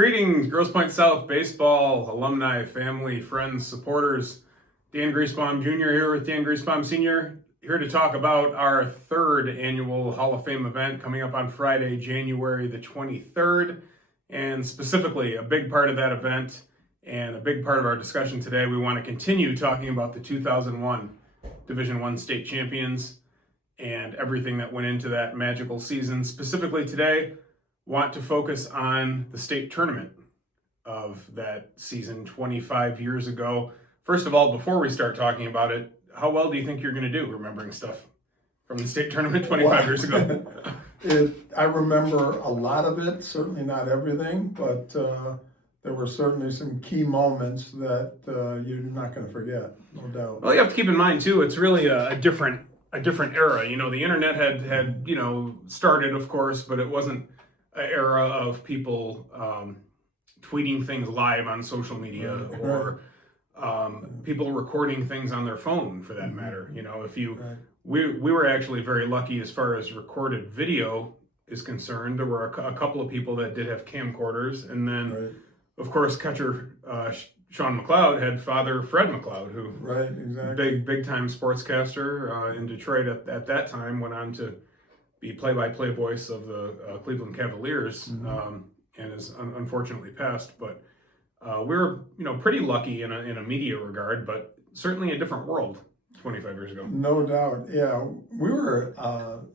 Greetings, Grosse Pointe South baseball alumni, family, friends, supporters. Dan Griesbaum Jr. here with Dan Griesbaum Sr. here to talk about our third annual Hall of Fame event coming up on Friday, January the 23rd. And specifically, a big part of that event and a big part of our discussion today, we want to continue talking about the 2001 Division I state champions and everything that went into that magical season. Specifically today, want to focus on the state tournament of that season 25 years ago. First of all, before we start talking about it, how well do you think you're going to do remembering stuff from the state tournament 25 years ago? I remember a lot of it, certainly not everything, but there were certainly some key moments that you're not going to forget, no doubt. Well, you have to keep in mind too, it's really a different era. You know, the internet had started, of course, but it wasn't an era of people tweeting things live on social media or people recording things on their phone, for that matter. You know, we were actually very lucky as far as recorded video is concerned. There were a couple of people that did have camcorders, and then of course catcher Sean McLeod had father Fred McLeod, who big time sportscaster in Detroit at that time, went on to be play-by-play voice of the Cleveland Cavaliers, and is unfortunately passed. But we were, pretty lucky in a media regard, but certainly a different world 25 years ago. No doubt, yeah. We were,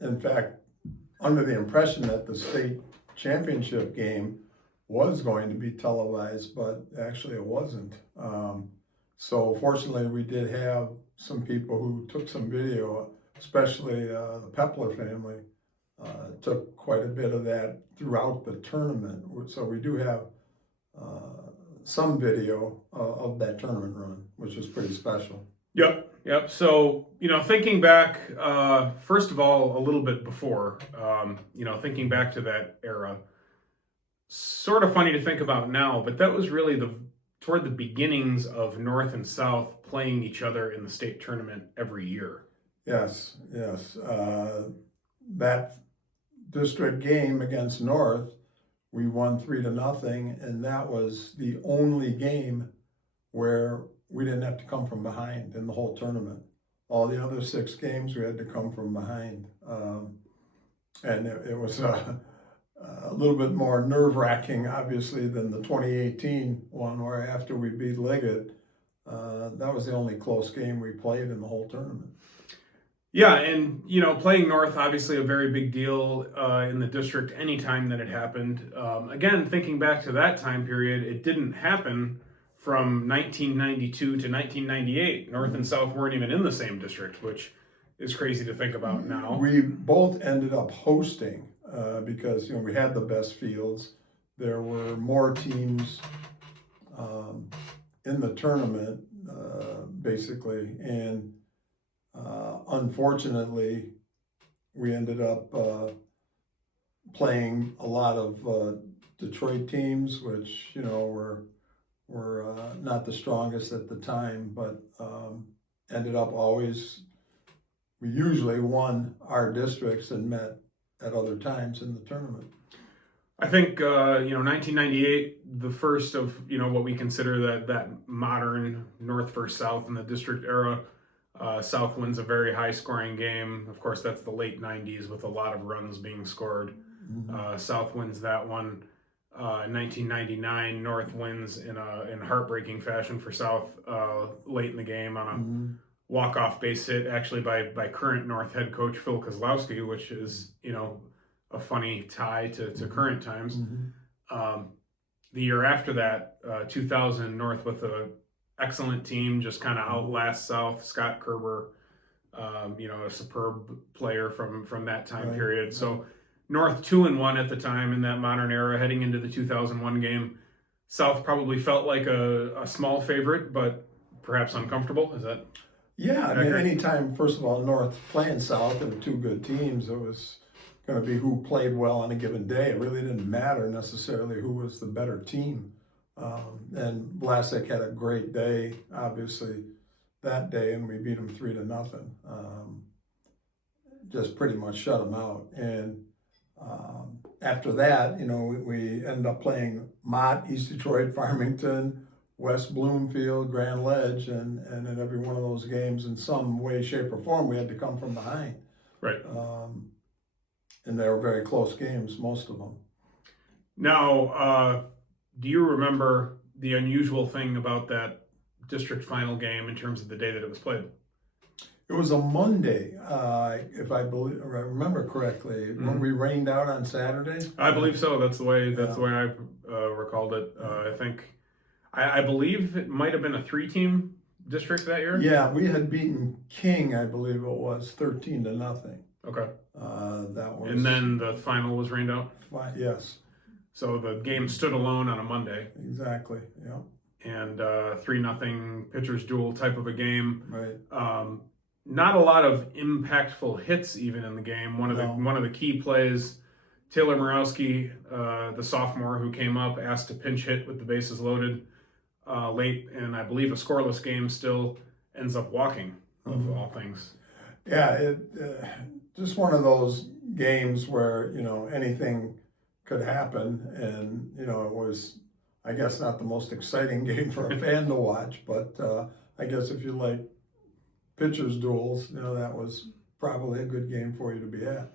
in fact, under the impression that the state championship game was going to be televised, but actually it wasn't. So fortunately, we did have some people who took some video, especially the Pepler family. Took quite a bit of that throughout the tournament. So we do have some video of that tournament run, which was pretty special. Yep. So, thinking back, first of all, a little bit before, thinking back to that era, sort of funny to think about now, but that was really toward the beginnings of North and South playing each other in the state tournament every year. Yes. That district game against North, we won 3-0, and that was the only game where we didn't have to come from behind in the whole tournament. All the other 6 games we had to come from behind, and it was a little bit more nerve-wracking, obviously, than the 2018 one, where after we beat Liggett, that was the only close game we played in the whole tournament. Yeah, and playing North, obviously a very big deal in the district anytime that it happened. Again, thinking back to that time period, it didn't happen from 1992 to 1998. North and South weren't even in the same district, which is crazy to think about now. We both ended up hosting because we had the best fields. There were more teams in the tournament, basically, and unfortunately, we ended up playing a lot of Detroit teams, which were not the strongest at the time, but ended up we usually won our districts and met at other times in the tournament. I think 1998, the first of what we consider that modern North versus South in the district era. South wins a very high-scoring game. Of course, that's the late 90s with a lot of runs being scored. South wins that one. In 1999, North wins in heartbreaking fashion for South late in the game on a walk-off base hit, actually by current North head coach Phil Kozlowski, which is a funny tie to current times. The year after that, 2000, North with a excellent team, just kind of outlast South. Scott Kerber, a superb player from that time period. So North 2-1 at the time in that modern era, heading into the 2001 game. South probably felt like a small favorite, but perhaps uncomfortable. Is that? Yeah, I mean, anytime, first of all, North playing South, there were 2 good teams. It was going to be who played well on a given day. It really didn't matter necessarily who was the better team. And Vlasic had a great day, obviously, that day, and we beat him 3-0. Just pretty much shut him out. And After that, we ended up playing Mott, East Detroit, Farmington, West Bloomfield, Grand Ledge, and in every one of those games, in some way, shape, or form, we had to come from behind. Right. And they were very close games, most of them. Now, do you remember the unusual thing about that district final game in terms of the day that it was played? It was a Monday, if I remember correctly. When we rained out on Saturday. I believe so. That's the way I recalled it. I believe it might have been a 3-team district that year. Yeah, we had beaten King, I believe it was 13-0. Okay. That was. And then the final was rained out. Yes. So the game stood alone on a Monday. Exactly. Yeah. And 3-0 pitcher's duel type of a game. Right. Not a lot of impactful hits even in the game. One of the key plays, Taylor Morawski, the sophomore who came up, asked to pinch hit with the bases loaded late, and I believe a scoreless game still ends up walking, of all things. Yeah, it just one of those games where anything could happen, and it was, I guess, not the most exciting game for a fan to watch, but I guess if you like pitchers duels, that was probably a good game for you to be at.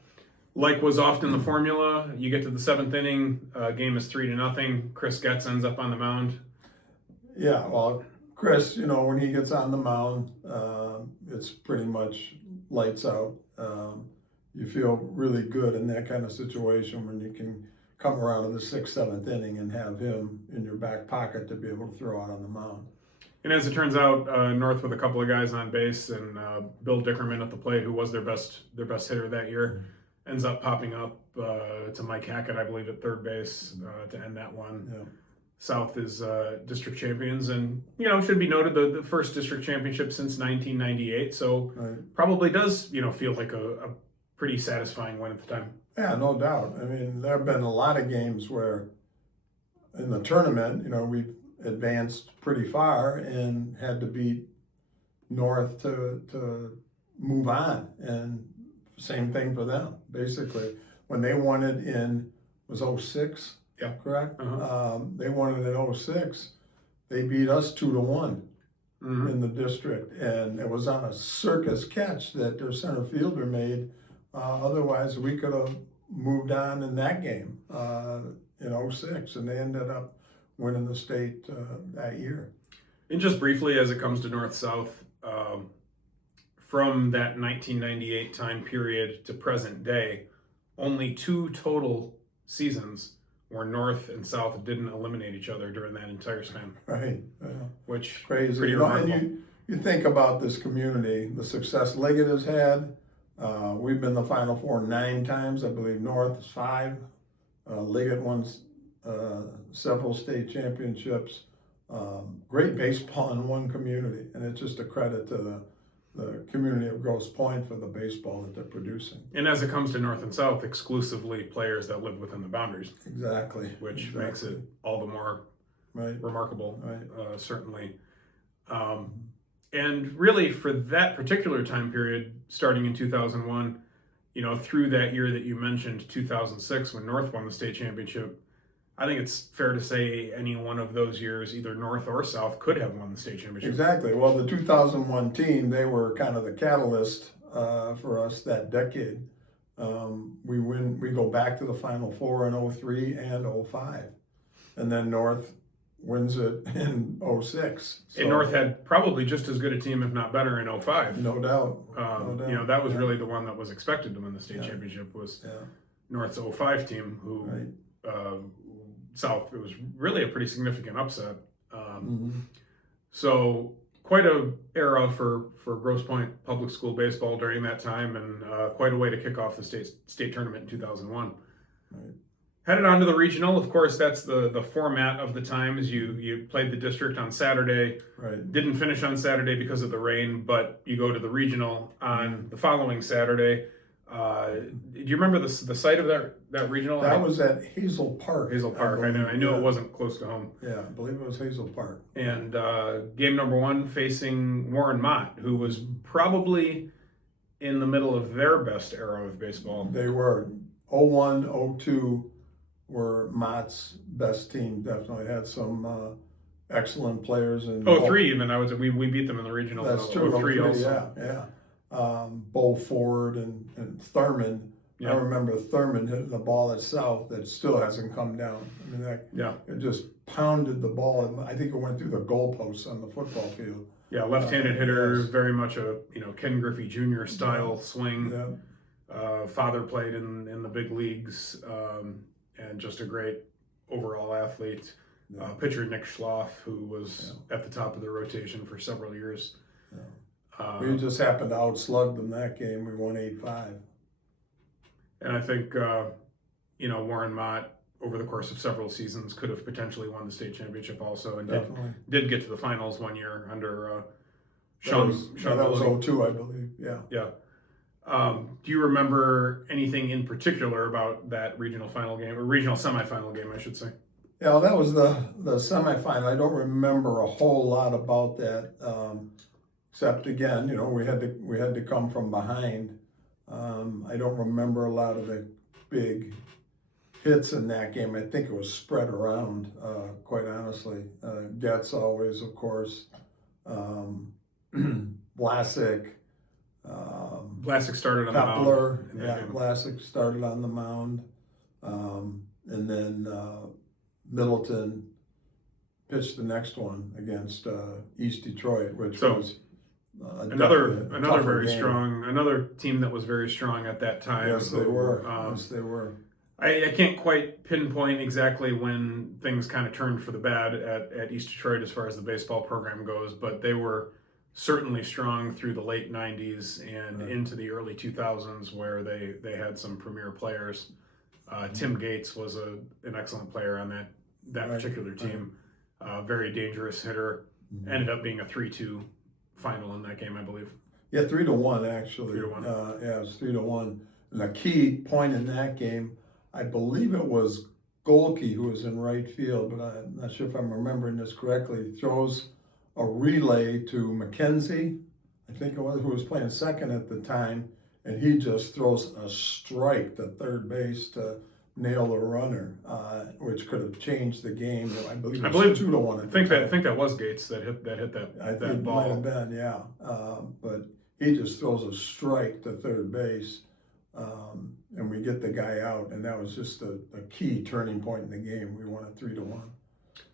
Like was often the formula, you get to the 7th inning, game is 3-0. Chris Getz ends up on the mound. Yeah, well, Chris, when he gets on the mound, it's pretty much lights out. You feel really good in that kind of situation when you can come around in the 6th, 7th inning and have him in your back pocket to be able to throw out on the mound. And as it turns out, North with a couple of guys on base and Bill Dickerman at the plate, who was their best hitter that year, ends up popping up to Mike Hackett, I believe, at third base to end that one. Yeah. South is district champions, and should be noted the first district championship since 1998. So probably does feel like a pretty satisfying win at the time. Yeah, no doubt. I mean, there have been a lot of games where in the tournament, we've advanced pretty far and had to beat North to move on, and same thing for them. Basically, when they won it in was 06, yeah, correct. They won it in 06. They beat us 2-1 in the district, and it was on a circus catch that their center fielder made. Otherwise, we could have moved on in that game in 06, and they ended up winning the state that year. And just briefly, as it comes to North-South, from that 1998 time period to present day, only 2 total seasons where North and South didn't eliminate each other during that entire span. Right. Which crazy. Pretty remarkable. And you think about this community, the success Liggett has had. We've been the Final Four 9 times. I believe North is 5. Liggett won several state championships. Great baseball in one community, and it's just a credit to the community of Grosse Pointe for the baseball that they're producing. And as it comes to North and South, exclusively players that live within the boundaries. Exactly. Which makes it all the more remarkable, certainly. And really, for that particular time period, starting in 2001, through that year that you mentioned, 2006, when North won the state championship, I think it's fair to say any one of those years, either North or South, could have won the state championship. Exactly. Well, the 2001 team, they were kind of the catalyst for us that decade. We go back to the Final Four in 03 and 05. And then North wins it in 06. So, and North had probably just as good a team, if not better, in 05. No doubt. That was really the one that was expected to win the state championship was North's 05 team, who South, it was really a pretty significant upset. So quite a era for Grosse Pointe public school baseball during that time, and quite a way to kick off the state tournament in 2001. Headed on to the regional. Of course, that's the format of the times. You played the district on Saturday. Didn't finish on Saturday because of the rain, but you go to the regional on the following Saturday. Do you remember the site of that regional? That was at Hazel Park. Hazel Park. I knew it wasn't close to home. Yeah, I believe it was Hazel Park. And game number 1 facing Warren Mott, who was probably in the middle of their best era of baseball. They were. 01, 02 were Mott's best team. Definitely had some excellent players. And 03 even, we beat them in the regional. That's true. 03 also. Yeah. Bo Ford and Thurman. Yeah. I remember Thurman hitting the ball at South that still hasn't come down. I mean, it just pounded the ball, and I think it went through the goalposts on the football field. Yeah, left-handed hitter, yes. very much a Ken Griffey Jr. style swing. Yeah. Father played in the big leagues, and just a great overall athlete. Yeah. Pitcher Nick Schloff, who was at the top of the rotation for several years. Yeah. We just happened to outslug them that game. We won 8-5. And I think Warren Mott, over the course of several seasons, could have potentially won the state championship also, and did get to the finals one year under Sean. That was 02, I believe. Yeah. Yeah. Do you remember anything in particular about that regional final game, or regional semifinal game, I should say? Yeah, that was the semifinal. I don't remember a whole lot about that, except again, we had to come from behind. I don't remember a lot of the big hits in that game. I think it was spread around, quite honestly. Getz always, of course. Vlasic. Vlasic started on Kepler, the mound. Vlasic started on the mound. And then Middleton pitched the next one against East Detroit, which was another very game. strong, another team that was very strong at that time. Yes, they were. Yes, they were. I can't quite pinpoint exactly when things kind of turned for the bad at East Detroit as far as the baseball program goes, but they were certainly strong through the late 90s and into the early 2000s, where they had some premier players. Tim Gates was an excellent player on that particular team. Very dangerous hitter. Ended up being a 3-2 final in that game, I believe. Yeah, 3-1 actually. 3-1. It was 3-1. And the key point in that game, I believe it was Golke who was in right field, but I'm not sure if I'm remembering this correctly. He throws a relay to McKenzie, I think it was, who was playing second at the time, and he just throws a strike to third base to nail the runner, which could have changed the game. I believe it was 2-1. I think that was Gates that hit that It ball. might have been, yeah. But he just throws a strike to third base, and we get the guy out, and that was just a key turning point in the game. We won it 3-1.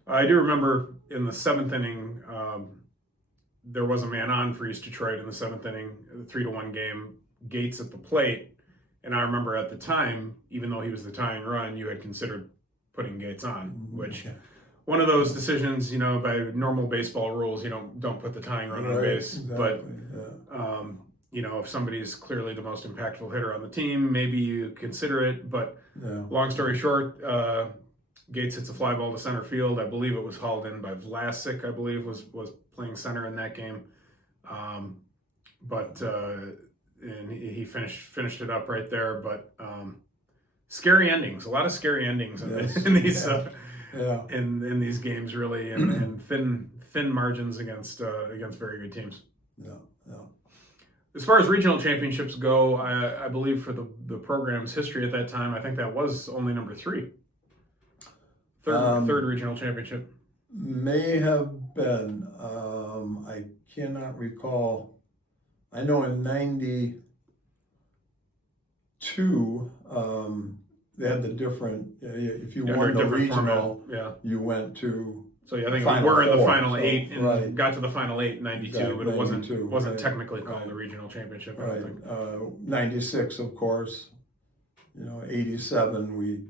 I do remember in the seventh inning, there was a man on for East Detroit in the seventh inning, the 3-1 game. Gates at the plate, and I remember at the time, even though he was the tying run, you had considered putting Gates on, which one of those decisions, by normal baseball rules, you don't put the tying run on base. Exactly, but if somebody's clearly the most impactful hitter on the team, maybe you consider it. But long story short, Gates hits a fly ball to center field. I believe it was hauled in by Vlasic. I believe was playing center in that game, and he finished it up right there. But scary endings, a lot of scary endings in these in these games, really, and thin margins against very good teams. Yeah. As far as regional championships go, I believe for the program's history at that time, I think that was only number 3. Third regional championship. May have been. I cannot recall. I know in '92, they had the different. If you won the regional, you went to. So I think we were in the final 8 and right. got to the final 8 in '92, but it wasn't right. technically called a regional championship. I don't think. '96, of course. '87 we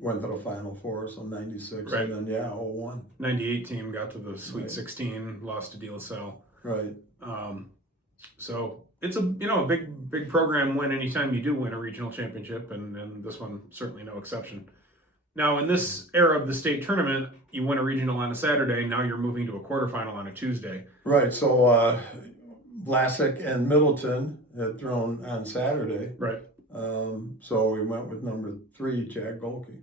went to the Final Four, so '96, right. And then 01. '98 team got to the Sweet 16, lost to De La Salle. Right. So it's a big program win anytime you do win a regional championship, and this one certainly no exception. Now, in this era of the state tournament, you win a regional on a Saturday. Now you're moving to a quarterfinal on a Tuesday. Right. So Vlasic and Middleton had thrown on Saturday. Right. So we went with number 3, Jack Golke.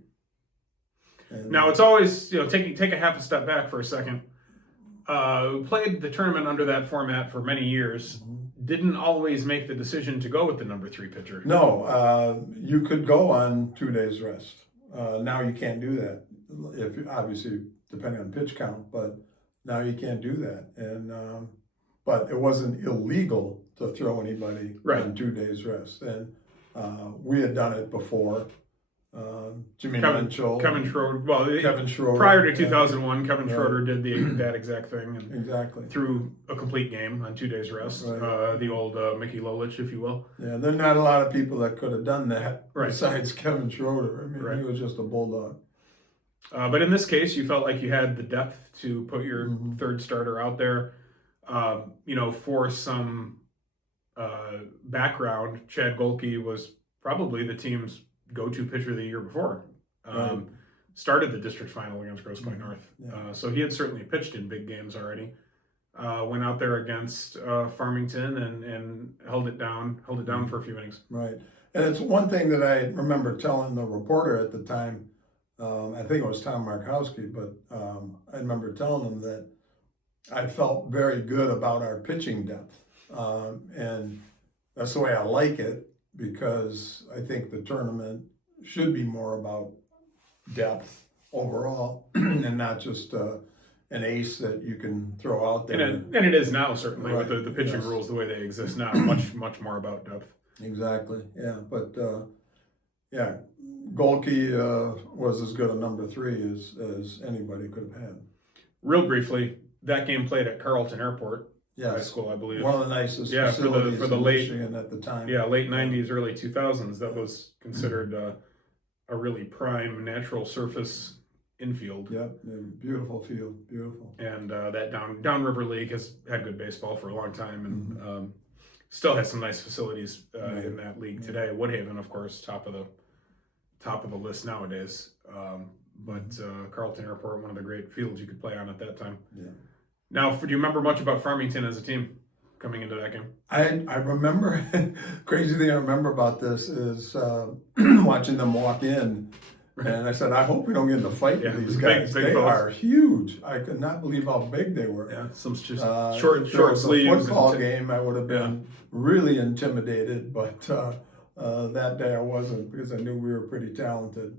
Now it's always take a half a step back for a second. We played the tournament under that format for many years. didn't always make the decision to go with the number 3 pitcher. No, you could go on 2 days rest. Now you can't do that. If obviously depending on pitch count, but now you can't do that. And but it wasn't illegal to throw anybody Right. on 2 days rest. And we had done it before. Jimmy Mitchell, Kevin Schroeder. Well, Kevin Schroeder. prior to 2001, Kevin Right. Schroeder did that exact thing and Exactly. threw a complete game on 2 days rest. Right. The old Mickey Lolich, if you will. Yeah, there are not a lot of people that could have done that Right. besides Kevin Schroeder. I mean, Right. he was just a bulldog. But in this case, you felt like you had the depth to put your Mhm. third starter out there. For some background, Chad Golke was probably the team's go-to pitcher the year before. Right. Started the district final against Grosse Pointe North. Yeah. So he had certainly pitched in big games already. Went out there against Farmington and held it down for a few innings. Right. And it's one thing that I remember telling the reporter at the time, I think it was Tom Markowski, but I remember telling him that I felt very good about our pitching depth. And that's the way I like it, because I think the tournament should be more about depth overall and not just an ace that you can throw out there. And it is now, certainly, Right. with the pitching Yes. rules the way they exist now. Much more about depth. Exactly, yeah, but yeah, Golke was as good a number 3 as anybody could have had. Real briefly, that game played at Carleton Airport High Yes, School, I believe. one of the nicest Yeah, for the- facilities for the in late- Michigan at the time. Yeah, late 90s, early 2000s. That was considered a really prime natural surface infield. Yep, beautiful field, beautiful. And that Downriver League has had good baseball for a long time and still has some nice facilities in that league today. Woodhaven, of course, top of the list nowadays. But Carleton Airport, one of the great fields you could play on at that time. Yeah. Now, do you remember much about Farmington as a team coming into that game? I remember, crazy thing I remember about this is watching them walk in. And I said, I hope we don't get in a fight Yeah, with these big- guys. big They fellas. are huge. I could not believe how big they were. Yeah, some just If short it was sleeves. a football and game, I would have been really intimidated, but that day I wasn't, because I knew we were pretty talented.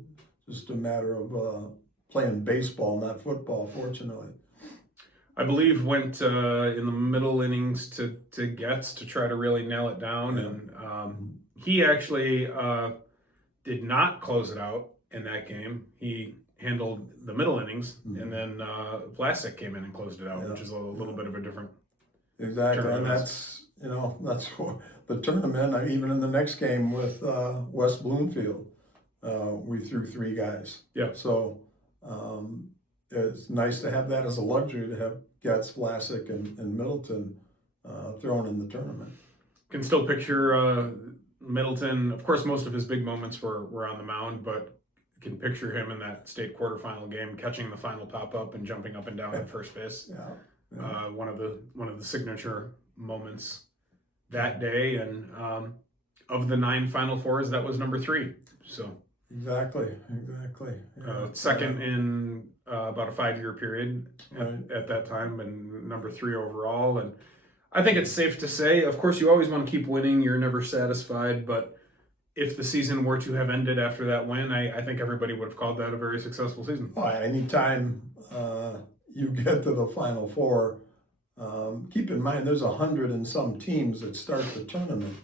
Just a matter of playing baseball, not football, fortunately. I believe went in the middle innings to Getz to try to really nail it down, and he actually did not close it out in that game. He handled the middle innings, and then Plastic came in and closed it out, which is a little bit of a different. Exactly, and Tournaments. that's what the tournament. Even in the next game with West Bloomfield, we threw 3 guys. Yeah. So it's nice to have that as a luxury, to have Getz, Vlasic, and Middleton thrown in the tournament. Can still picture Middleton. Of course, most of his big moments were on the mound, but can picture him in that state quarterfinal game, catching the final pop up and jumping up and down at first base. Yeah. One of the signature moments that day, and of the 9 Final Fours, that was number 3. So Exactly. Yeah. second in about a 5-year period Right. at that time, and number 3 overall. And I think it's safe to say, of course, you always want to keep winning. You're never satisfied, but if the season were to have ended after that win, I think everybody would have called that a very successful season. Anytime you get to the Final Four, keep in mind there's 100 and some teams that start the tournament,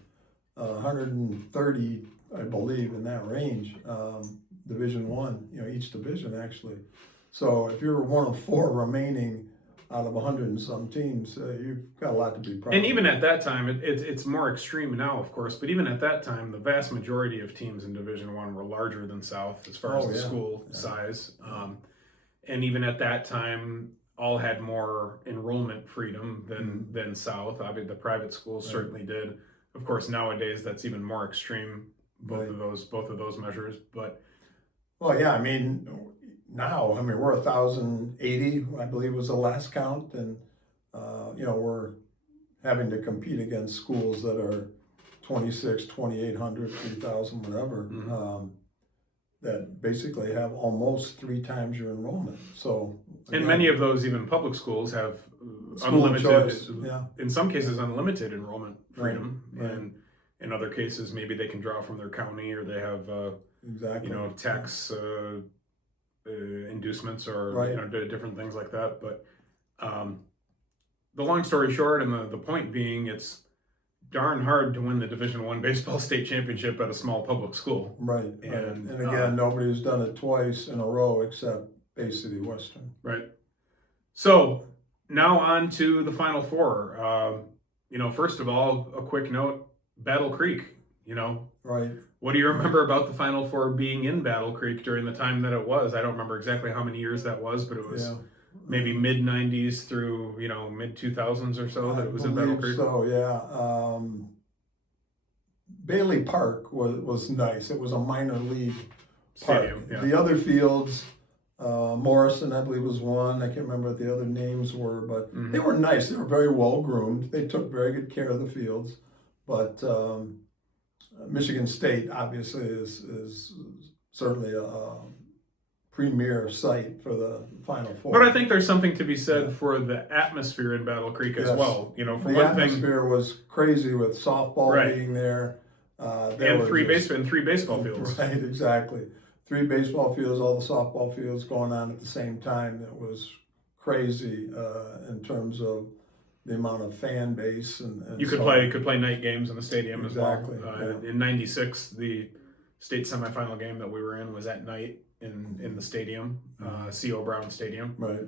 130, I believe, in that range. Division One, each division actually. So if you're one of 4 remaining out of 100 and some teams, you've got a lot to be proud of. And even at that time, it's more extreme now, of course, but even at that time, the vast majority of teams in Division One were larger than South as far as the school size. And even at that time, all had more enrollment freedom than South. Obviously, the private schools certainly did. Of course, nowadays that's even more extreme. Both of those measures, but Well, yeah, now, we're 1,080, I believe was the last count, and, we're having to compete against schools that are 2,600, 2,800, 3,000, whatever. that basically have almost 3 times your enrollment. So, And again, many of those, even public schools, have school unlimited, choice, yeah, in some cases, unlimited enrollment freedom. Right. And in other cases, maybe they can draw from their county, or they have, exactly. tax inducements, or Right. different things like that. But the long story short, and the point being, it's darn hard to win the Division I baseball state championship at a small public school. Right, And, and again, nobody's done it twice in a row except Bay City Western. Right. So now on to the Final Four. First of all, a quick note: Battle Creek. Right. What do you remember about the Final Four being in Battle Creek during the time that it was? I don't remember exactly how many years that was, but it was maybe mid '90s through mid 2000s or so that it was in Battle Creek. So yeah, Bailey Park was nice. It was a minor league park. Stadium. Yeah. The other fields, Morrison, I believe, was one. I can't remember what the other names were, but they were nice. They were very well groomed. They took very good care of the fields. But Michigan State obviously is certainly a premier site for the Final Four. But I think there's something to be said for the atmosphere in Battle Creek as well. For the one atmosphere was crazy with softball being there. And three baseball fields. Right, exactly. 3 baseball fields, all the softball fields going on at the same time. It was crazy in terms of the amount of fan base and you could play night games in the stadium as well. In '96, the state semifinal game that we were in was at night in the stadium, C.O. Brown Stadium. Right.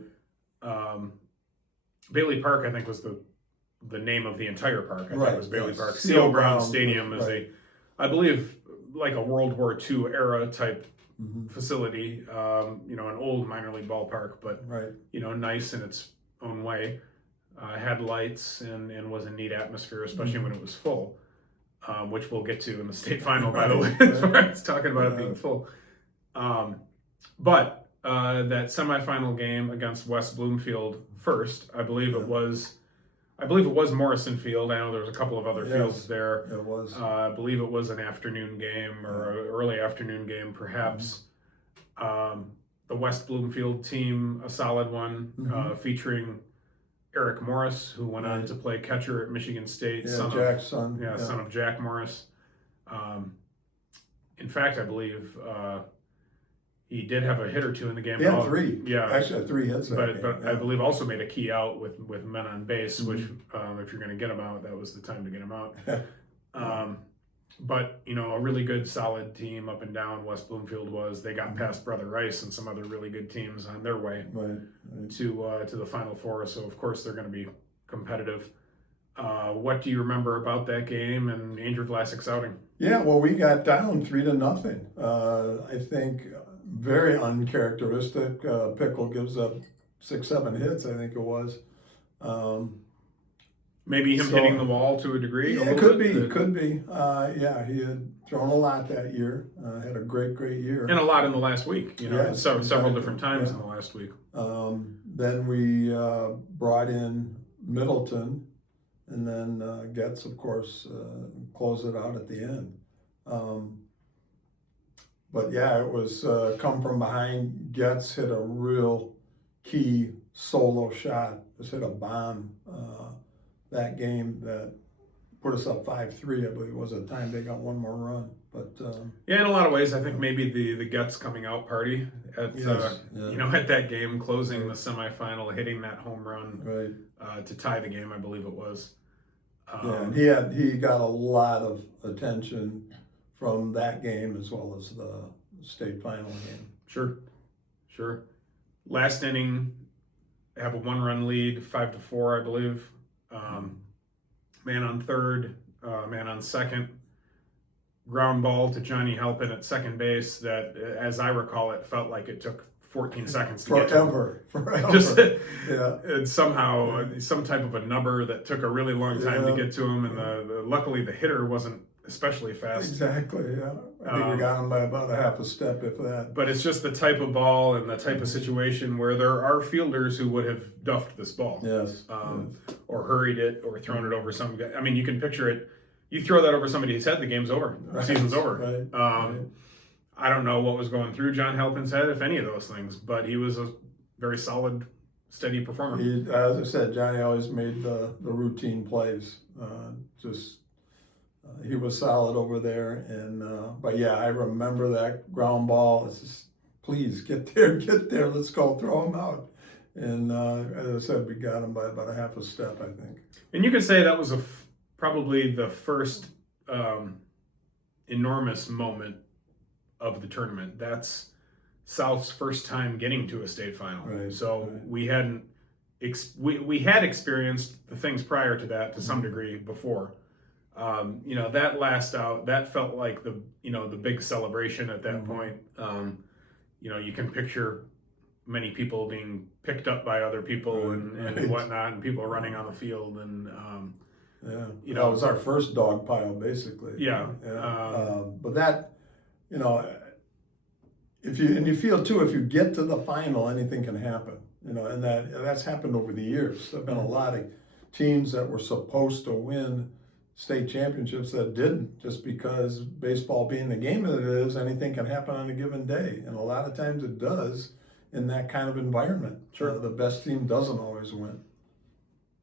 Bailey Park, I think, was the name of the ententire park. I think it was Bailey Park. C.O. Brown Stadium is right. I believe, like a World War II era type facility. An old minor league ballpark, but right. Nice in its own way. Had lights and was a neat atmosphere, especially when it was full, which we'll get to in the state final, by the way, as far as talking about it being full. But that semifinal game against West Bloomfield first, I believe it was Morrison Field. I know there was a couple of other fields there. It was. I believe it was an afternoon game or an early afternoon game, perhaps. The West Bloomfield team, a solid one, featuring Eric Morris, who went on to play catcher at Michigan State. Jack's son. Son of Jack Morris. In fact, I believe he did have a hit or two in the game. Yeah, 3. Yeah, actually 3 hits. But I believe also made a key out with men on base, which if you're going to get him out, that was the time to get him out. But a really good, solid team up and down. West Bloomfield was. They got past Brother Rice and some other really good teams on their way to the Final Four. So of course they're going to be competitive. What do you remember about that game and Andrew Vlasic's outing? Yeah, well, we got down 3-0. I think very uncharacteristic. Pickle gives up 6-7 hits, I think it was. Maybe him hitting the wall to a degree. Yeah, it could be. Yeah, he had thrown a lot that year. Had a great year, and a lot in the last week. Several exactly. different times in the last week. Then we brought in Middleton, and then Getz, of course, closed it out at the end. But yeah, it was come from behind. Getz hit a real key solo shot. Just hit a bomb that game that put us up 5-3. I believe was the time they got one more run. But in a lot of ways, I think maybe the Getz coming out party at at that game, closing the semifinal, hitting that home run to tie the game, I believe it was. And he got a lot of attention from that game as well as the state final game. Sure. Last inning, have a 1-run lead, 5-4, I believe. Man on third, man on second. Ground ball to Johnny Halpin at second base. That, as I recall, it felt like it took 14 seconds to get to him. Forever. Just it's somehow some type of a number that took a really long time to get to him, and luckily the hitter wasn't especially fast. Exactly. Yeah, I think we got him by about a half a step, if that. But it's just the type of ball and the type of situation where there are fielders who would have duffed this ball, or hurried it, or thrown it over some guy. I mean, you can picture it. You throw that over somebody's head, the game's over. The season's over. I don't know what was going through John Halpin's head, if any of those things, but he was a very solid, steady performer. As I said, Johnny always made the routine plays. He was solid over there, and but yeah, I remember that ground ball. It's just, please get there, let's go throw him out. And as I said, we got him by about a half a step, I think. And you could say that was probably the first enormous moment of the tournament. That's South's first time getting to a state final. Right, so right. we hadn't we had experienced the things prior to that to some degree before. That last out, that felt like the big celebration at that point. You can picture many people being picked up by other people and whatnot, and people running on the field, and that was our first dog pile, basically. But that, if you feel too, if you get to the final, anything can happen. And that's happened over the years. There've been a lot of teams that were supposed to win state championships that didn't, just because baseball being the game that it is, anything can happen on a given day, and a lot of times it does in that kind of environment. Sure. The best team doesn't always win.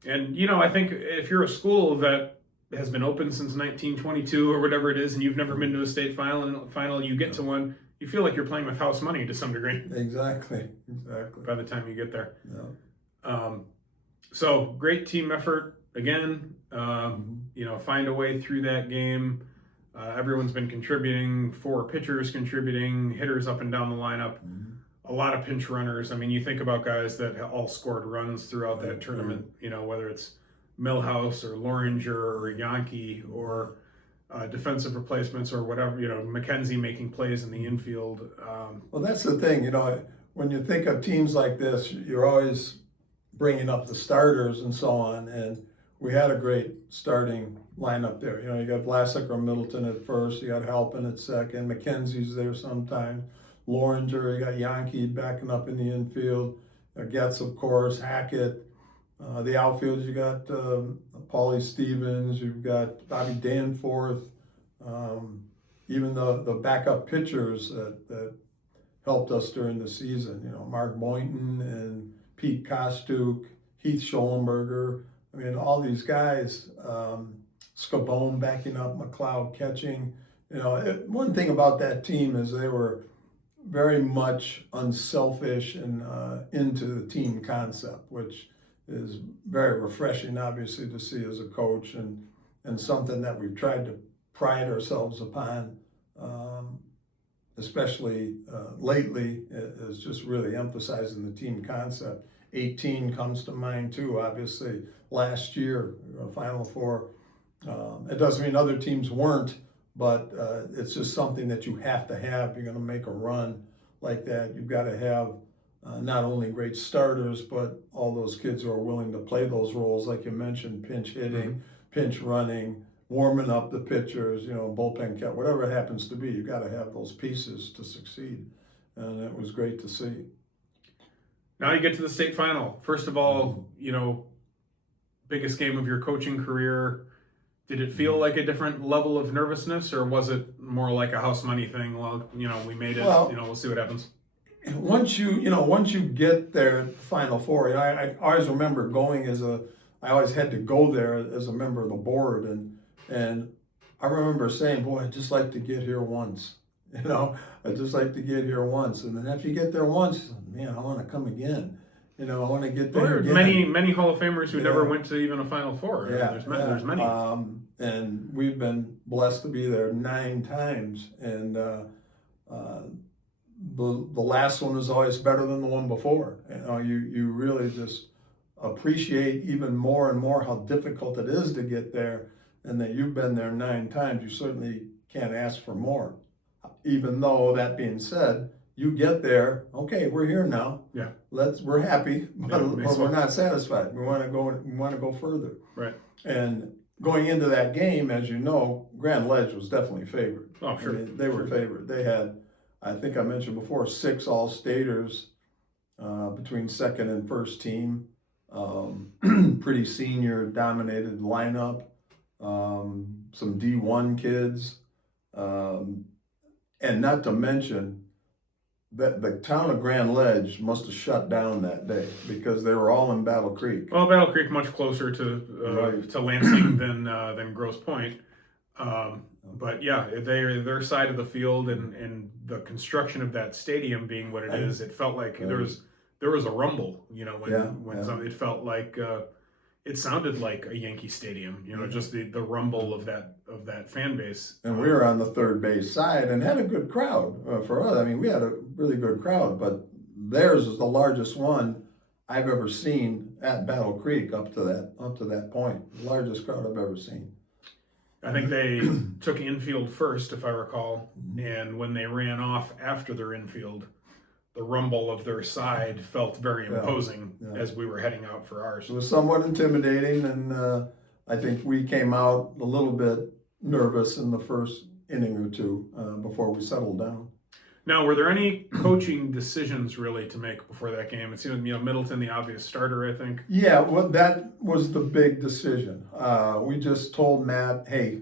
And I think if you're a school that has been open since 1922 or whatever it is, and you've never been to a state final, you get to one, you feel like you're playing with house money to some degree. Exactly. By the time you get there. Yeah. So great team effort again. Find a way through that game. Everyone's been contributing. 4 pitchers contributing, hitters up and down the lineup. A lot of pinch runners. I mean, you think about guys that all scored runs throughout that tournament. Whether it's Millhouse or Loringer or Yankee or defensive replacements or whatever. McKenzie making plays in the infield. Well, that's the thing. When you think of teams like this, you're always bringing up the starters and so on, and we had a great starting lineup there. You got Vlasic or Middleton at first, you got Halpin at second, McKenzie's there sometimes, Loringer, you got Yankee backing up in the infield, Getz, of course, Hackett. The outfield, you got Paulie Stevens, you've got Bobby Danforth, even the backup pitchers that helped us during the season, Mark Boynton and Pete Kostuk, Heath Schollenberger. I mean, all these guys, Scabone backing up, McLeod catching. One thing about that team is they were very much unselfish and into the team concept, which is very refreshing, obviously, to see as a coach, and something that we've tried to pride ourselves upon, especially lately, is just really emphasizing the team concept. 18 comes to mind too, obviously. Last year, Final Four. It doesn't mean other teams weren't, but it's just something that you have to have. You're going to make a run like that. You've got to have not only great starters, but all those kids who are willing to play those roles, like you mentioned, pinch hitting, pinch running, warming up the pitchers, bullpen cat, whatever it happens to be. You've got to have those pieces to succeed, and it was great to see. Now you get to the state final. First of all, biggest game of your coaching career. Did it feel like a different level of nervousness, or was it more like a house money thing? Well, we made it. Well, we'll see what happens. Once you get there, Final Four. I always remember going I always had to go there as a member of the board, and I remember saying, "Boy, I'd just like to get here once." I'd just like to get here once, and then after you get there once, man, I want to come again. I want to get there again. Many Hall of Famers who never went to even a Final Four. There's many. And we've been blessed to be there 9 times, and the last one is always better than the one before. You really just appreciate even more and more how difficult it is to get there, and that you've been there 9 times. You certainly can't ask for more. Even though, that being said, you get there, okay, we're here now. Yeah. We're happy, but we're not satisfied. We want to go further. Right. And going into that game, as you know, Grand Ledge was definitely favored. Oh, sure. They were favored. They had, I think I mentioned before, 6 All-Staters between second and first team. Pretty senior dominated lineup. Some D1 kids. And not to mention that the town of Grand Ledge must have shut down that day because they were all in Battle Creek. Well, Battle Creek much closer to Lansing than Grosse Pointe. But yeah, their side of the field and the construction of that stadium being what it is, it felt like there was a rumble. You know, it felt like it sounded like a Yankee Stadium. You know, just the rumble of that fan base. And we were on the third base side and had a good crowd for us. I mean, we had a really good crowd, but theirs is the largest one I've ever seen at Battle Creek up to that point. The largest crowd I've ever seen. I think they took infield first, if I recall, and when they ran off after their infield, the rumble of their side felt very imposing as we were heading out for ours. It was somewhat intimidating, and I think we came out a little bit nervous in the first inning or two before we settled down. Now, were there any coaching decisions really to make before that game? It seemed, Middleton, the obvious starter, I think. Yeah, well, that was the big decision. We just told Matt, hey,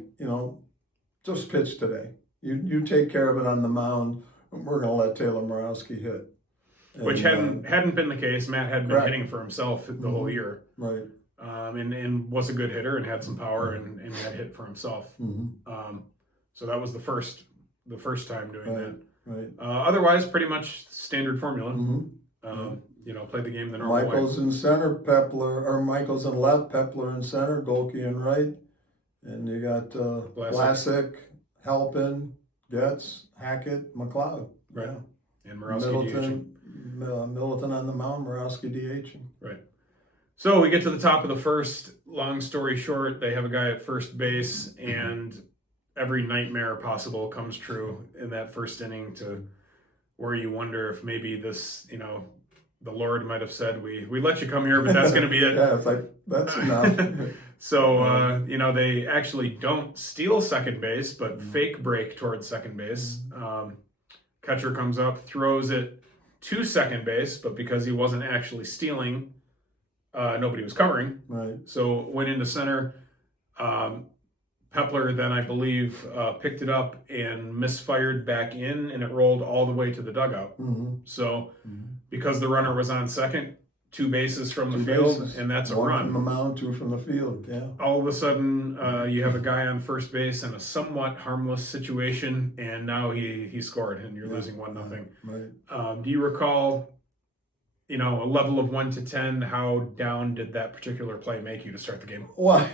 just pitch today. You take care of it on the mound. We're going to let Taylor Morawski hit. And, which hadn't been the case. Matt had been hitting for himself the whole year. Right. And was a good hitter and had some power and had hit for himself. So that was the first time doing that. Right. Otherwise, pretty much standard formula. Played the game the normal Michael's way. in center, Michael's in left, Pepler in center, Golke in right. And you got Vlasic, Halpin, Getz, Hackett, McLeod. Right. Yeah. And Morawski Middleton on the mound, Morawski DH. Right. So we get to the top of the first. Long story short, they have a guy at first base, and every nightmare possible comes true in that first inning, to where you wonder if maybe this, the Lord might have said, we let you come here, but that's going to be it. Yeah, it's like, that's enough. So, they actually don't steal second base, but fake break towards second base. Catcher comes up, throws it to second base, but because he wasn't actually stealing, nobody was covering. Right. So went into center. Pepler then, I believe, picked it up and misfired back in, and it rolled all the way to the dugout. So because the runner was on second, 2 bases from the field, and that's a run. 1 from the mound, 2 from the field, yeah. All of a sudden, you have a guy on first base in a somewhat harmless situation, and now he scored, and you're losing 1-0. Right. Do you recall, a level of 1 to 10, how down did that particular play make you to start the game? Well,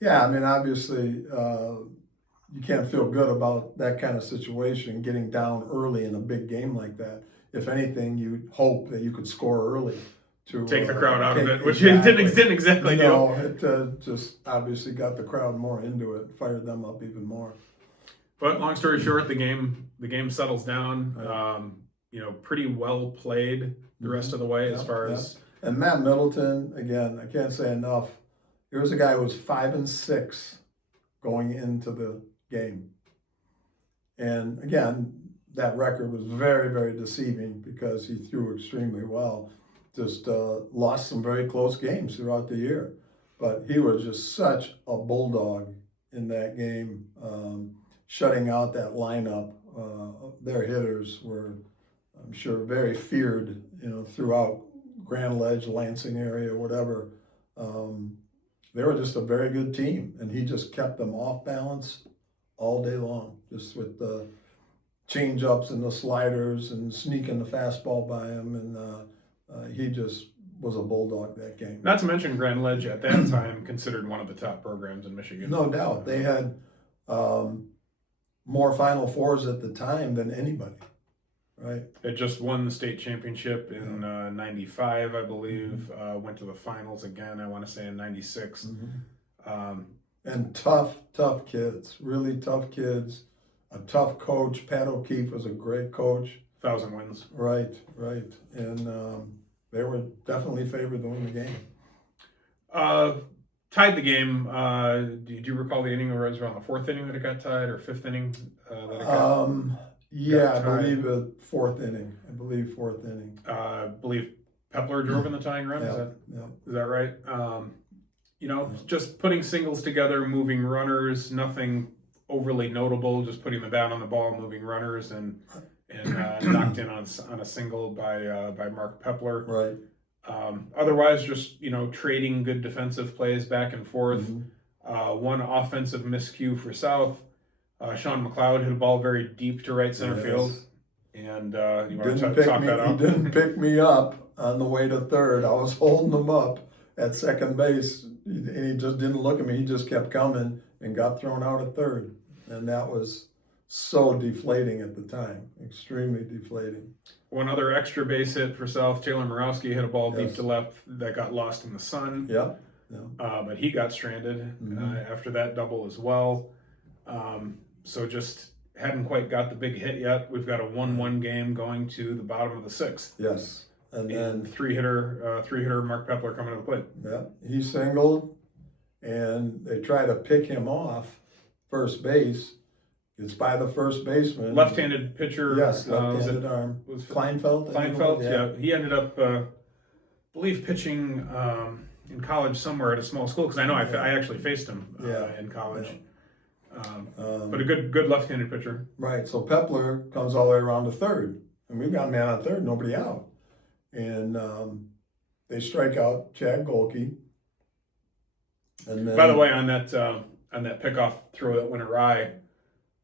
yeah, I mean, obviously, you can't feel good about that kind of situation, getting down early in a big game like that. If anything, you'd hope that you could score early to take the crowd out of it, which exactly. it didn't exactly do. It just obviously got the crowd more into it, fired them up even more. But long story short, the game settles down. Pretty well played the rest of the way as far as. And Matt Middleton, again, I can't say enough. Here's a guy who was 5-6 going into the game, and again, that record was very, very deceiving because he threw extremely well. Just lost some very close games throughout the year. But he was just such a bulldog in that game, shutting out that lineup. Their hitters were, I'm sure, very feared, throughout Grand Ledge, Lansing area, whatever. They were just a very good team, and he just kept them off balance all day long, just with the change-ups and the sliders and sneaking the fastball by him, and he just was a bulldog that game. Not to mention Grand Ledge at that time considered one of the top programs in Michigan. No doubt. They had more Final Fours at the time than anybody, right? It just won the state championship in 95, I believe. Went to the finals again, I want to say in 96. And tough kids, really tough kids. A tough coach. Pat O'Keefe was a great coach. 1,000 wins. Right. And they were definitely favored to win the game. Tied the game. Do you recall the inning where it was around the 4th inning that it got tied, or 5th inning that it got I believe the 4th inning. I believe Pepler drove in the tying run. Is that right? Just putting singles together, moving runners, nothing overly notable, just putting the bat on the ball, moving runners, and knocked in on a single by Mark Pepler. Right. Otherwise, just trading good defensive plays back and forth. Mm-hmm. One offensive miscue for South. Sean McLeod hit a ball very deep to right center field, and you want to talk that out? He didn't pick me up on the way to third. I was holding him up at second base, and he just didn't look at me. He just kept coming and got thrown out at third, and that was so deflating at the time, extremely deflating. One other extra base hit for South. Taylor Morawski hit a ball deep Yes. to left that got lost in the sun. Yep. But he got stranded after that double as well. So just hadn't quite got the big hit yet. We've got a 1-1 game going to the bottom of the sixth. Yes. And then three hitter Mark Pepler coming to the plate. Yeah, he singled, and they try to pick him off first base. It's by the first baseman. Left-handed pitcher. Yes, left-handed arm. Was Kleinfeld? Kleinfeld, yeah. He ended up, I believe, pitching in college somewhere at a small school, because I know I actually faced him in college. Yeah. But a good left-handed pitcher. Right, so Pepler comes all the way around to third, and we've got a man on third, nobody out. And they strike out Chad Golke. And then, By the way, on that pickoff throw that went awry,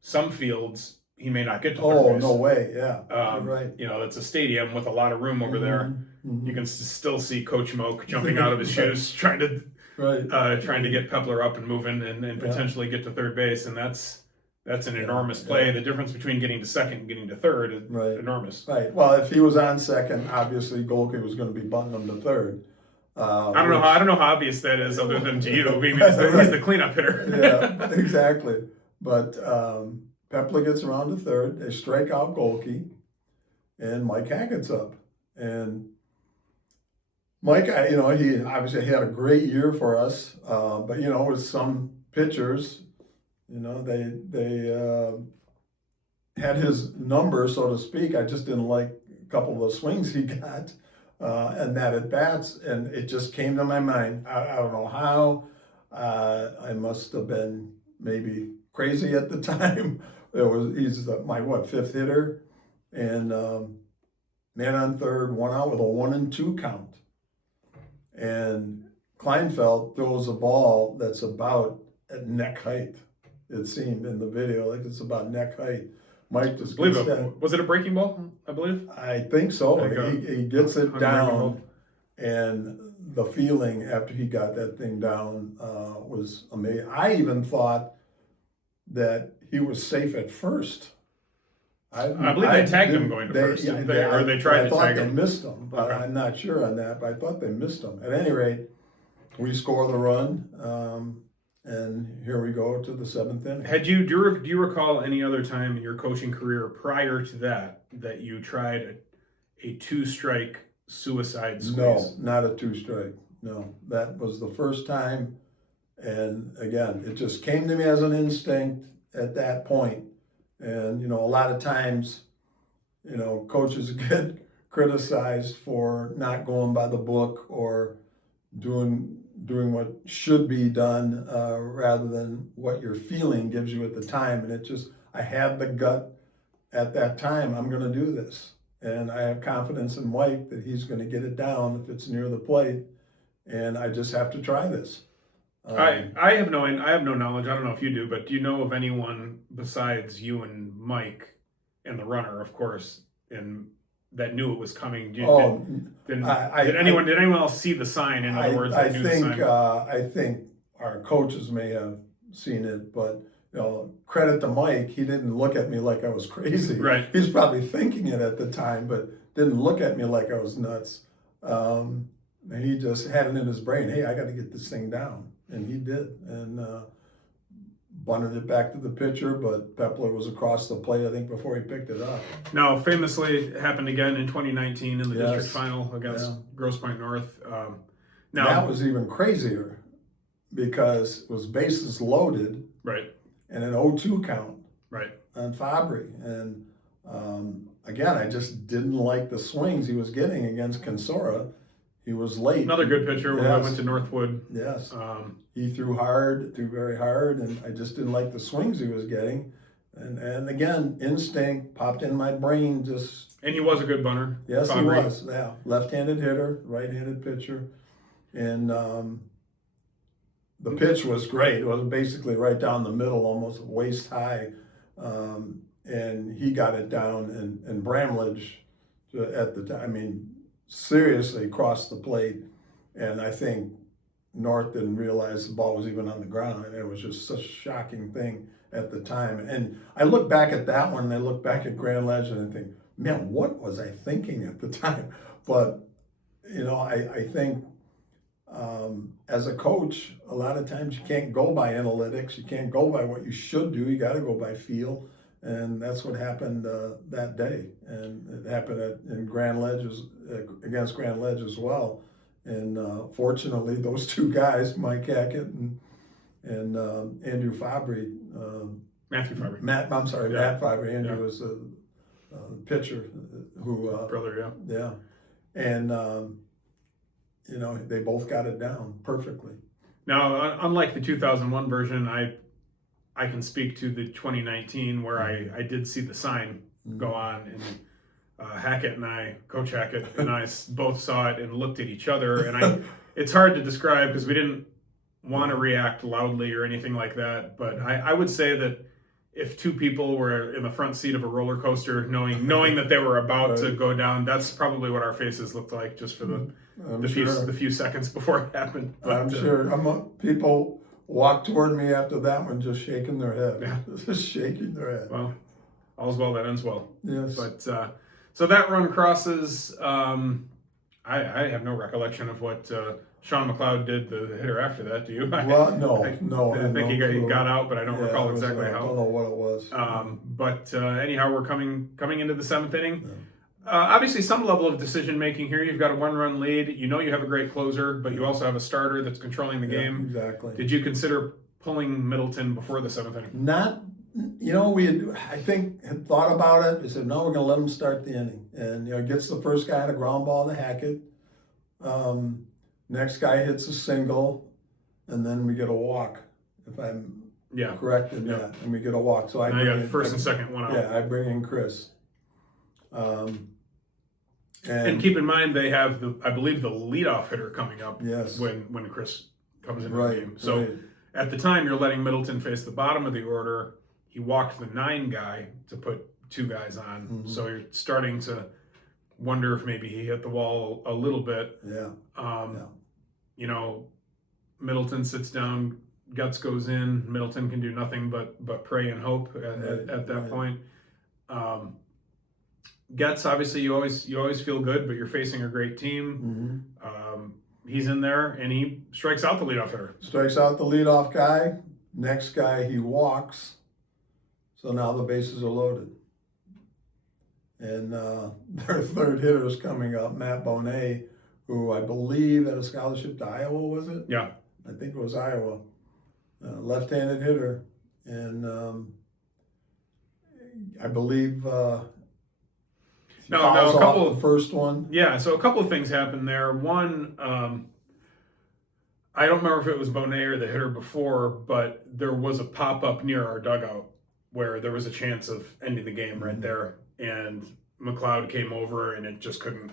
some fields he may not get to third base. no way, yeah. You're right. It's a stadium with a lot of room over there. Mm-hmm. You can still see Coach Moak jumping out of his shoes, trying to get Pepler up and moving, and potentially get to third base, and that's an enormous play. The difference between getting to second and getting to third is enormous. Right. Well, if he was on second, obviously Golke was going to be bunting him to third. I don't know how obvious that is, other than to you. Maybe he's the cleanup hitter. Yeah, exactly. But Pepler gets around to third. They strike out Golke, and Mike Hackett's up. And Mike, he obviously had a great year for us. But with some pitchers, they had his number, so to speak. I just didn't like a couple of the swings he got, and that at bats, and it just came to my mind. I don't know how. I must have been maybe crazy at the time. He's my fifth hitter, and man on third, one out with a 1-2 count, and Kleinfeld throws a ball that's about at neck height. It seemed in the video like it's about neck height. Mike just gets that. Was it a breaking ball? I believe. I think so. He gets it down, and the feeling after he got that thing down was amazing. I even thought that he was safe at first. I believe they tagged him going to first. They tried to tag him. They missed him, but okay. I'm not sure on that. But I thought they missed him. At any rate, we score the run, and here we go to the seventh inning. Do you recall any other time in your coaching career prior to that you tried a 2-strike suicide squeeze? No, not a 2-strike. No, that was the first time. And again, it just came to me as an instinct at that point. And, a lot of times, coaches get criticized for not going by the book or doing what should be done rather than what your feeling gives you at the time. And I had the gut at that time, I'm going to do this. And I have confidence in Mike that he's going to get it down if it's near the plate. And I just have to try this. I have no knowledge. I don't know if you do, but do you know of anyone besides you and Mike and the runner, of course, and that knew it was coming? Did anyone else see the sign? In other words, I think our coaches may have seen it, but credit to Mike, he didn't look at me like I was crazy. Right. He's probably thinking it at the time, but didn't look at me like I was nuts. He just had it in his brain. Hey, I got to get this thing down. And he did, and bunted it back to the pitcher, but Pepler was across the plate, I think, before he picked it up. Now, famously, it happened again in 2019 in the district final against Grosse Pointe North. Now that was even crazier because it was bases loaded, right, and an 0-2 count, right, on Fabry, and again, I just didn't like the swings he was getting against Consora. he was late. Another good pitcher when I Yes. went to Northwood. Yes. He threw very hard, and I just didn't like the swings he was getting. And again, instinct popped in my brain. And he was a good bunter. Yes, Fabry. he was. Yeah, left-handed hitter, right-handed pitcher, and the pitch was great. It was basically right down the middle, almost waist high, and he got it down. And Bramlage, at the time, I mean, seriously crossed the plate, and I think North didn't realize the ball was even on the ground, and it was just such a shocking thing at the time. And I look back at that one, and I look back at Grand Legend and think, man, what was I thinking at the time? But, I think as a coach, a lot of times you can't go by analytics. You can't go by what you should do. You got to go by feel. And that's what happened that day. And it happened in Grand Ledge, against Grand Ledge as well. And fortunately, those two guys, Mike Hackett and Andrew Fabry. Matthew Fabry. Matt Fabry. Andrew was a pitcher who. Brother, yeah. Yeah. And, they both got it down perfectly. Now, unlike the 2001 version, I can speak to the 2019 where I did see the sign go on, and Hackett and I, Coach Hackett and I both saw it and looked at each other, and it's hard to describe because we didn't want to react loudly or anything like that, but I would say that if two people were in the front seat of a roller coaster knowing that they were about to go down, that's probably what our faces looked like just for the few seconds before it happened. But, I'm sure. People walked toward me after that one just shaking their head. Yeah. Just shaking their head. Well, all's well that ends well. Yes. But so that run crosses. I have no recollection of what Sean McLeod did, the hitter after that. Do you? Well, no. I think he got out, but I don't recall exactly how. I don't know what it was. But anyhow, we're coming into the seventh inning. Yeah. Obviously, some level of decision making here. You've got a one-run lead. You have a great closer, but you also have a starter that's controlling the game. Exactly. Did you consider pulling Middleton before the seventh inning? Not. I think had thought about it. We said, no, we're going to let him start the inning, and gets the first guy to ground ball to Hackett. Next guy hits a single, and then we get a walk. If I'm correct in that, and we get a walk. So I got first and second, one out. Yeah, I bring in Chris. And keep in mind they have I believe the leadoff hitter coming up. Yes. When Chris comes into the game. So at the time you're letting Middleton face the bottom of the order. He walked the 9 guy to put 2 guys on. Mm-hmm. So you're starting to wonder if maybe he hit the wall a little bit. Yeah. Middleton sits down, Guts goes in. Middleton can do nothing but pray and hope at that point. Guts, obviously, you always feel good, but you're facing a great team. Mm-hmm. He's in there, and he strikes out the leadoff hitter. Strikes out the leadoff guy. Next guy, he walks. So now the bases are loaded. And their third hitter is coming up, Matt Bonet, who I believe had a scholarship to Iowa, was it? Yeah. I think it was Iowa. Left-handed hitter. And I believe... No, a couple of the first one. Yeah, so a couple of things happened there. One, I don't remember if it was Bonet or the hitter before, but there was a pop-up near our dugout where there was a chance of ending the game right there, and McLeod came over, and it just couldn't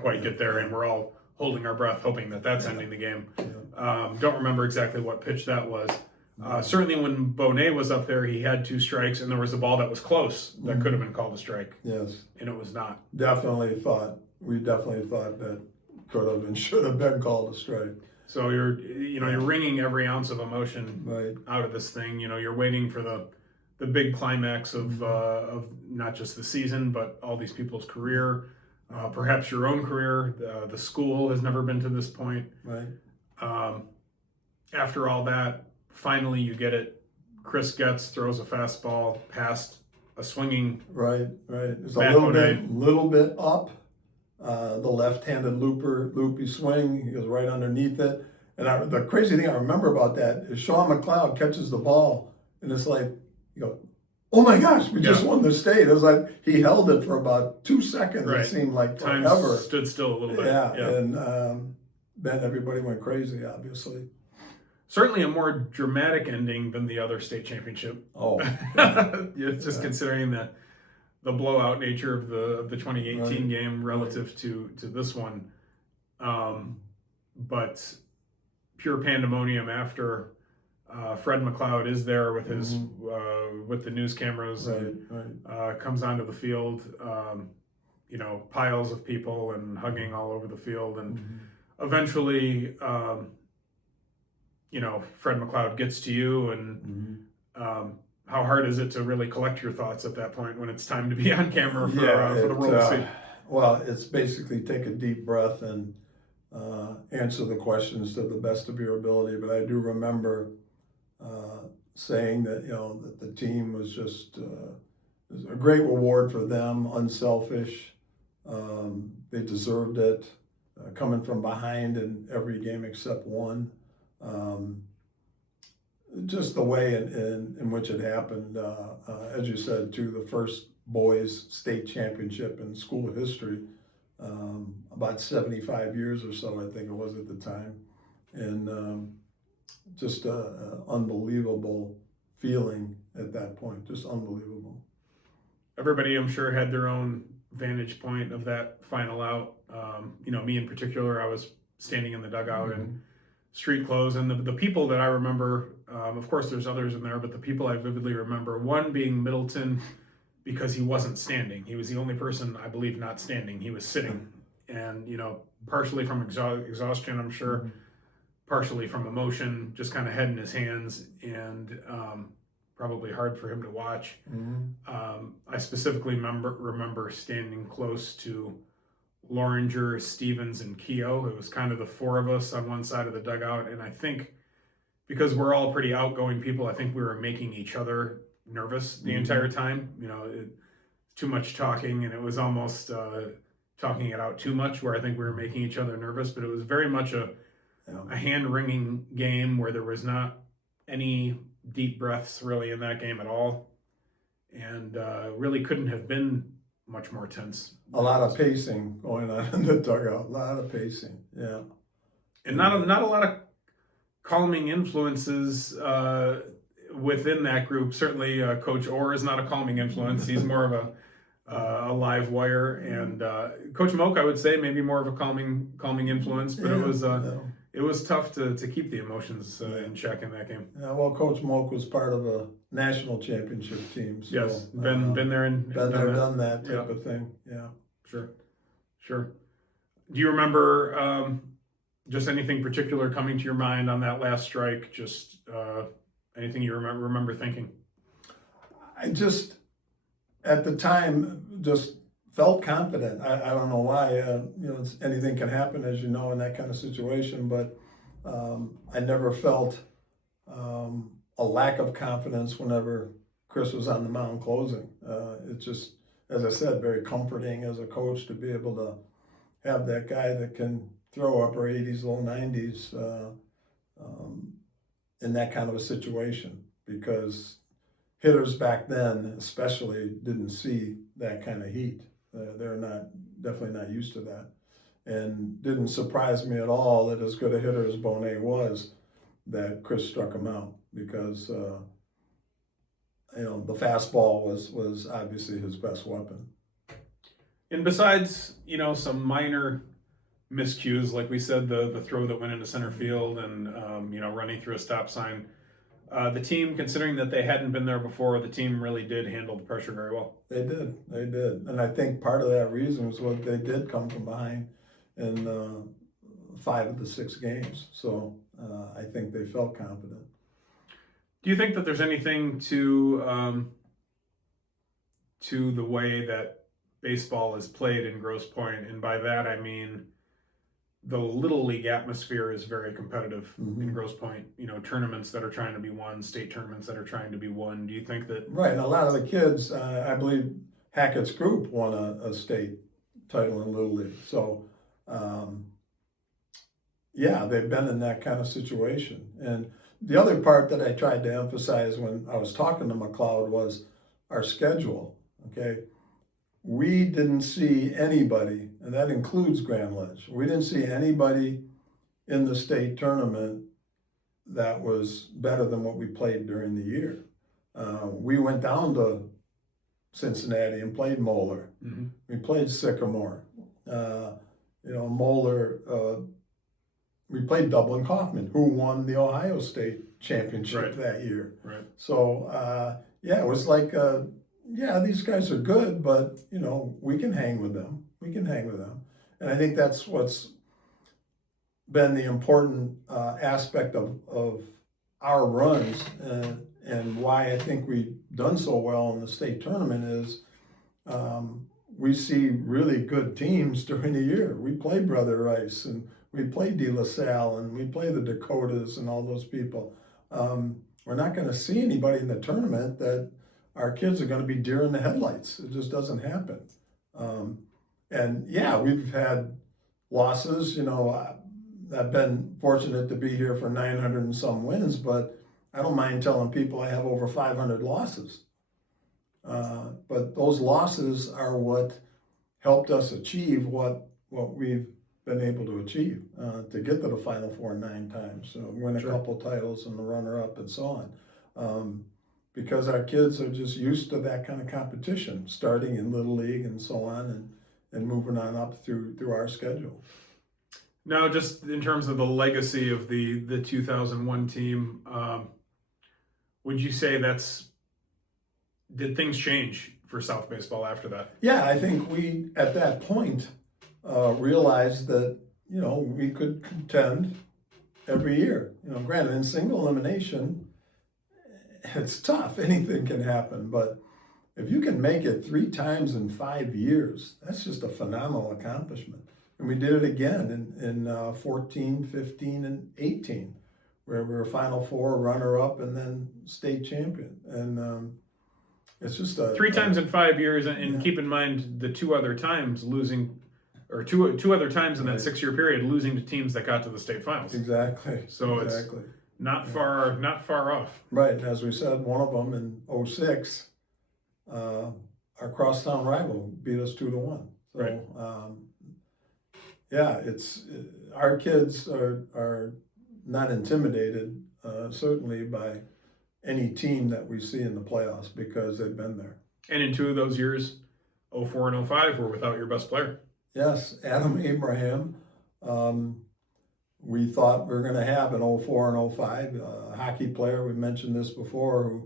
quite get there, and we're all holding our breath, hoping that that's ending the game. Yeah. Don't remember exactly what pitch that was. Certainly when Bonet was up there, he had 2 strikes, and there was a ball that was close that could have been called a strike. Yes. And it was not. We definitely thought that could have and should have been called a strike. So you're wringing every ounce of emotion out of this thing. You're waiting for the big climax of not just the season, but all these people's career, perhaps your own career. The school has never been to this point. Right. After all that, finally you get it. Chris Getz throws a fastball past a swinging. Right. It's a little bit up. The left-handed loopy swing. He goes right underneath it. And the crazy thing I remember about that is Sean McLeod catches the ball, and it's like, oh my gosh, we just Yeah. won the state. It was like he held it for about 2 seconds. Right. It seemed like Time forever. stood still a little bit. Yeah, Yeah. and then everybody went crazy, obviously. Certainly a more dramatic ending than the other state championship. Oh, Just considering the blowout nature of the 2018 Right. game relative to this one. But pure pandemonium after Fred McLeod is there with his with the news cameras and right. comes onto the field. Piles of people and hugging all over the field, and eventually, Fred McLeod gets to you, and how hard is it to really collect your thoughts at that point when it's time to be on camera for the world to see? Well, it's basically take a deep breath and answer the questions to the best of your ability. But I do remember saying that that the team was just a great reward for them, unselfish. They deserved it, coming from behind in every game except one. Just the way in which it happened, as you said, to the first boys state championship in school history, about 75 years or so, I think it was at the time, and just a unbelievable feeling at that point, just unbelievable. Everybody, I'm sure, had their own vantage point of that final out. Me in particular, I was standing in the dugout in street clothes, and the people that I remember, of course there's others in there, but the people I vividly remember, one being Middleton, because he wasn't standing. He was the only person, I believe, not standing. He was sitting, and partially from exhaustion, I'm sure, partially from emotion, just kind of head in his hands, and probably hard for him to watch. I specifically remember standing close to Loringer, Stevens, and Keogh. It was kind of the four of us on one side of the dugout, and I think because we're all pretty outgoing people, I think we were making each other nervous the entire time. Too much talking, and it was almost talking it out too much, where I think we were making each other nervous. But it was very much a hand-wringing game where there was not any deep breaths really in that game at all, and really couldn't have been much more tense. A lot of pacing going on in the dugout. A lot of pacing, yeah. And not a lot of calming influences within that group. Certainly, Coach Orr is not a calming influence. He's more of a live wire, and Coach Moak, I would say, maybe more of a calming influence. But it was tough to keep the emotions in check in that game. Yeah, well, Coach Moak was part of a national championship team. So, yes, been there and done that type of thing. Yeah, sure. Do you remember just anything particular coming to your mind on that last strike? Just anything you remember thinking? I just at the time just felt confident. I don't know why. Anything can happen, as you know, in that kind of situation. But I never felt a lack of confidence whenever Chris was on the mound closing. It's just, as I said, very comforting as a coach to be able to have that guy that can throw upper 80s, low 90s in that kind of a situation, because hitters back then especially didn't see that kind of heat. They're definitely not used to that, and didn't surprise me at all that as good a hitter as Bonet was, that Chris struck him out, because the fastball was obviously his best weapon. And besides, some minor miscues, like we said, the throw that went into center field and running through a stop sign. The team, considering that they hadn't been there before, the team really did handle the pressure very well. They did. And I think part of that reason was what they did come from behind in 5 of the 6 games. So I think they felt confident. Do you think that there's anything to the way that baseball is played in Grosse Pointe? And by that, I mean the Little League atmosphere is very competitive in Grosse Pointe. Tournaments that are trying to be won, state tournaments that are trying to be won. Do you think that? Right, and a lot of the kids, I believe Hackett's group won a state title in Little League. So, they've been in that kind of situation. And the other part that I tried to emphasize when I was talking to McLeod was, our schedule, okay, we didn't see anybody, and that includes Grand Ledge, we didn't see anybody in the state tournament that was better than what we played during the year. We went down to Cincinnati and played Moeller. Mm-hmm. We played Sycamore. Moeller, we played Dublin Kaufman, who won the Ohio State championship that year. Right. So, it was like, these guys are good, but, we can hang with them. We can hang with them. And I think that's what's been the important aspect of our runs, and why I think we've done so well in the state tournament is we see really good teams during the year. We play Brother Rice, and we play De La Salle, and we play the Dakotas and all those people. We're not going to see anybody in the tournament that our kids are going to be deer in the headlights. It just doesn't happen. We've had losses. I've been fortunate to be here for 900 and some wins, but I don't mind telling people I have over 500 losses. But those losses are what helped us achieve what we've been able to achieve, to get to the Final Four 9 times, win a couple titles and the runner-up and so on. Because our kids are just used to that kind of competition, starting in Little League and so on, and moving on up through our schedule. Now, just in terms of the legacy of the 2001 team, would you say did things change for South baseball after that? Yeah, I think we, at that point, realized that, we could contend every year. Granted, in single elimination, it's tough. Anything can happen. But if you can make it 3 times in 5 years, that's just a phenomenal accomplishment. And we did it again in 14, 15, and 18, where we were Final Four, runner-up, and then state champion. And it's just 3 times in 5 years, and keep in mind the 2 other times losing, or two other times in that 6-year period losing to teams that got to the state finals. Exactly. So it's not far off. Right. And as we said, one of them in 06, our crosstown rival beat us 2-1. So, right. It's our kids are not intimidated, certainly by any team that we see in the playoffs, because they've been there. And in 2 of those years, 04 and 05 were without your best player. Yes, Adam Abraham. We thought we were going to have an 04 and 05 hockey player. We mentioned this before,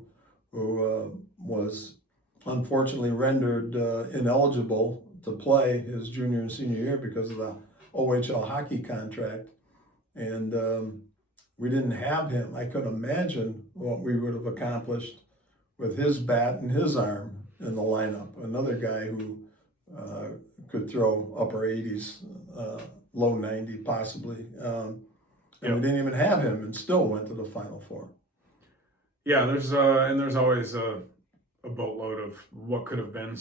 who was unfortunately rendered ineligible to play his junior and senior year because of the OHL hockey contract. And we didn't have him. I could imagine what we would have accomplished with his bat and his arm in the lineup. Another guy who could throw upper 80s, low 90 possibly. We didn't even have him, and still went to the Final Four. Yeah, there's always a boatload of what could have been,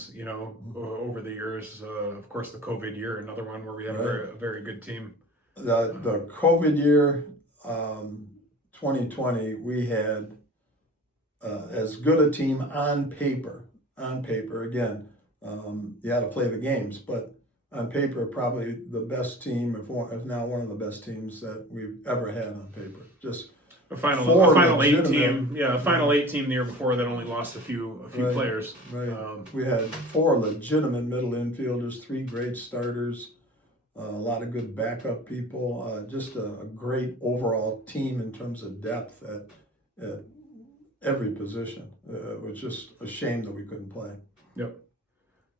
over the years. Of course, the COVID year, another one where we had a very good team. The COVID year, 2020, we had as good a team on paper. Again, you had to play the games, but on paper, probably the best team, if not one of the best teams that we've ever had on paper. Just a final 8 team, a final 8 team the year before that only lost a few players. Right. We had 4 legitimate middle infielders, 3 great starters, a lot of good backup people, just a great overall team in terms of depth at every position. It was just a shame that we couldn't play. Yep.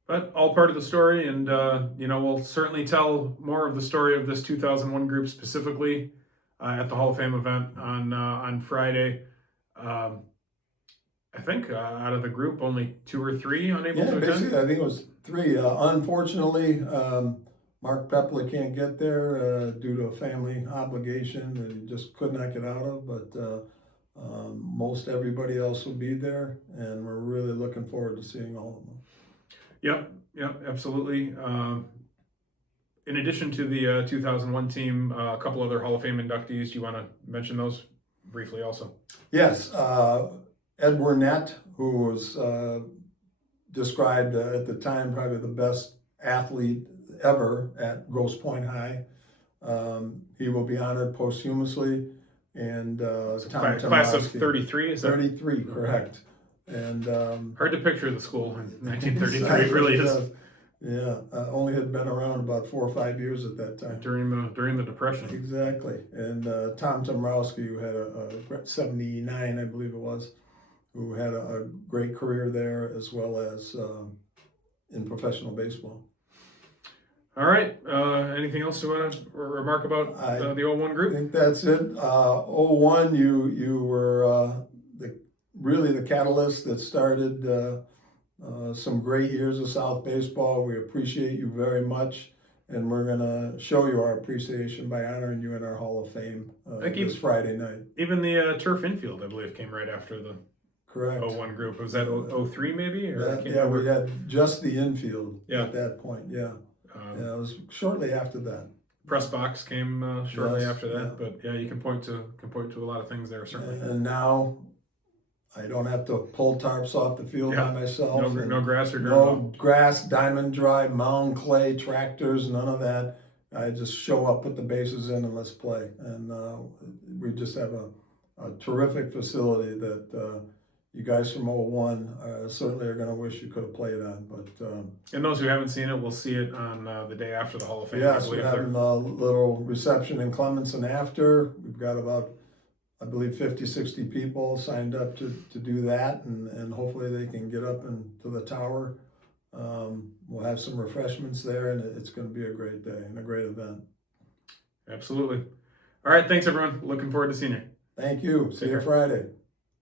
But all part of the story, and we'll certainly tell more of the story of this 2001 group specifically at the Hall of Fame event on Friday. I think out of the group, only 2 or 3 unable to attend. I think it was 3. Unfortunately, Mark Pepler can't get there due to a family obligation that he just could not get out of. But most everybody else will be there, and we're really looking forward to seeing all of them. Yep, absolutely. In addition to the 2001 team, a couple other Hall of Fame inductees. Do you want to mention those briefly also? Yes. Ed Wernett, who was described at the time probably the best athlete ever at Grosse Pointe High. He will be honored posthumously, and Tom Class of Tomowski. 33, is that? 33, correct. And Hard to picture the school in 1933, exactly, it really is. Yeah, only had been around about 4 or 5 years at that time. During the Depression. Exactly. And Tom Tomowski, who had a 79, I believe it was, who had a great career there as well as in professional baseball. All right. Anything else you want to remark about the 01 I group? think that's it. 01, you were really the catalyst that started some great years of South baseball. We appreciate you very much, and we're going to show you our appreciation by honoring you in our Hall of Fame this Friday night. Even the turf infield, I believe, came right after the Correct. 01 group. Was that 03 maybe? Or Yeah, we had just the infield at that point. Yeah. Yeah, it was shortly after that. Press box came shortly Yes, after that, but yeah, you can point to a lot of things there certainly. And now I don't have to pull tarps off the field by myself. No grass or dirt. No grass, diamond dry, mound clay, tractors, none of that. I just show up, put the bases in, and let's play. And we just have a terrific facility that you guys from 01 certainly are going to wish you could have played on. But and those who haven't seen it will see it on the day after the Hall of Fame. yes, we're having a little reception in Clemenson after. We've got about, I believe, 50, 60 people signed up to do that, and hopefully they can get up into the tower. We'll have some refreshments there, and it's going to be a great day and a great event. Absolutely. All right, thanks everyone. Looking forward to seeing you. Thank you. See you Friday.